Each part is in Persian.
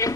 ای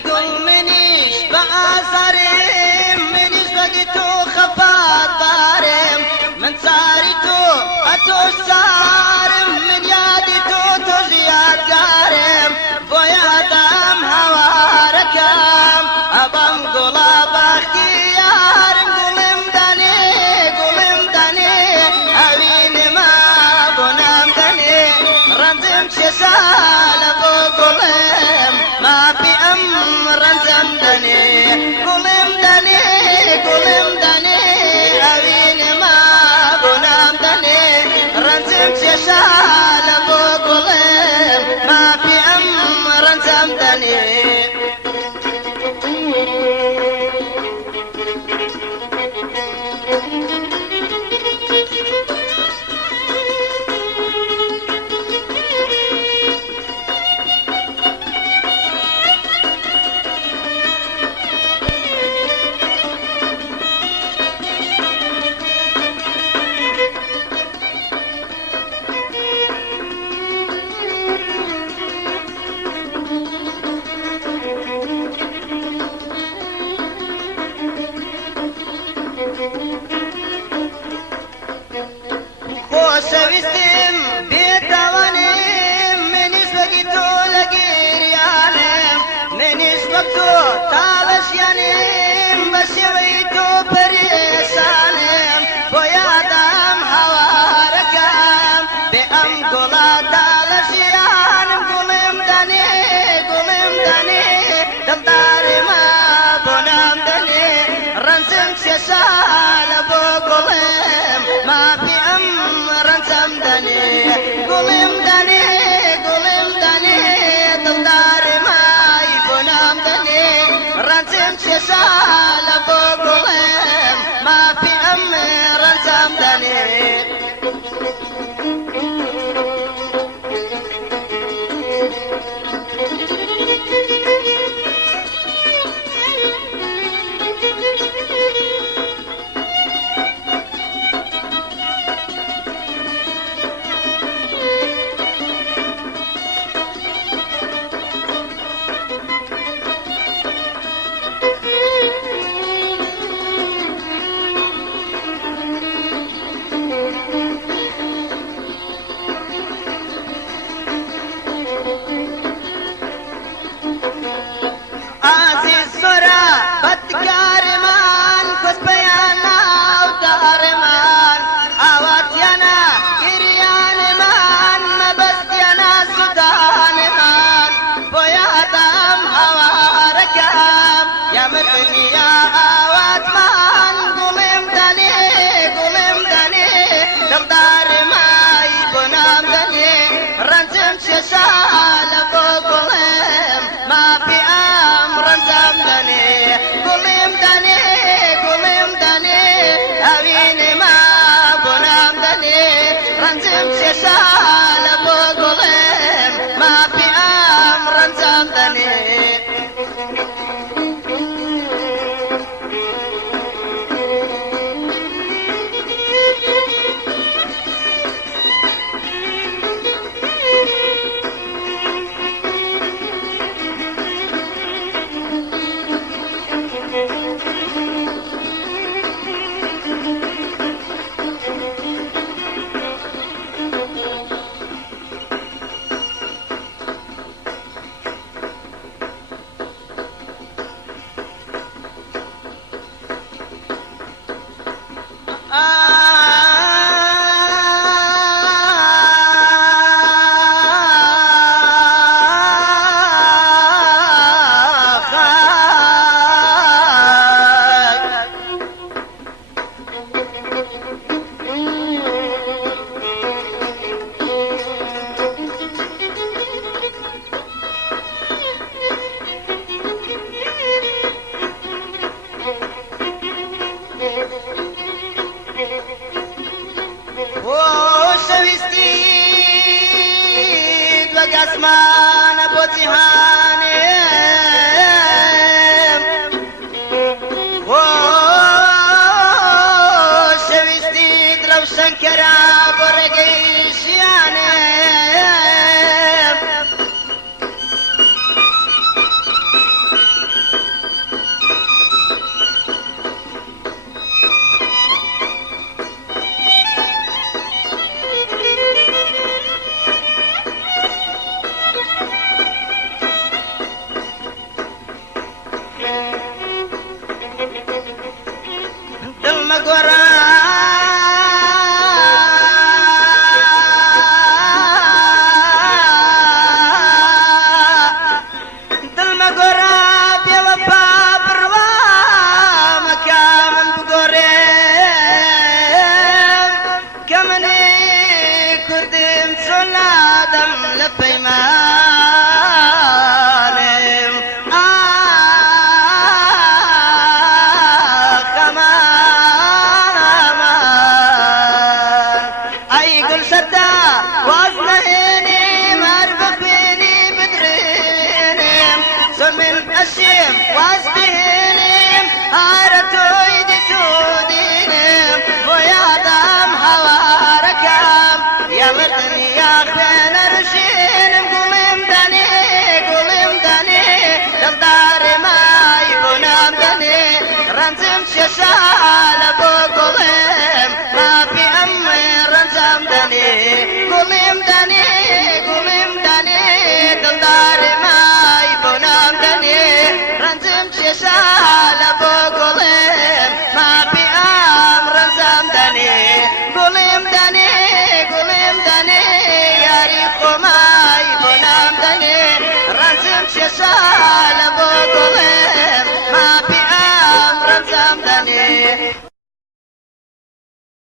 گل منیش با آزارم، منیش بگی تو خفات دارم، من ساری تو اتو سارم، من یادی تو زیادگارم، بو یادم هوارکم ابم گلا بختیارم، گلم دنی اوین ما بونم دنی رنزم چه سال بو گلم ما في أمر زمدني قلم دني أبين ما قلم دني رنزم ششال أبو قلم ما في أمر زمدني خوشویستم بیتوانم منیش بگی تو لگیریانم منیش بگ تو تالشیانم بشوی تو پریشانم بو یادم هوارکم به ام گلا تالشیانم گلم دنی دلدار ما بونم دنی رنزم ششال بو گلم ما في أمر زمدني قلم دني دلدار ما يبونم دني رنزم ششال أبو قلم ما في أمر زمدني عزیز سرا بدکارمان کس بیانا و دارمان آواتیانا گریانمان مبستیانا سودانمان بو یادم هوارکم یا مردنی یا آواتمان گلم دنی دلدار مای بونم دنی رنزم ششال بو گلم ما في زمدني قلم دني أبين ما بنام دني رنزم ششال أبو قلم ما في أمر زمدني ئەسمانە بۆ جیهانێ بۆ شەویستی درەوشەنکەرە بۆ ڕێگەی ژیانێ شاله بۆ گوڵێم مافی ئەمێ ڕەنجام دەنێ گوڵێم دەنێ دڵدارێ مای بۆ نام دەنێ ڕەنجم شاله بۆ گوڵێم مافی ئەم ڕەنجام دەنێ گوڵێم دەنێ یاری خۆمای بۆ نام دەنێ ڕەنجم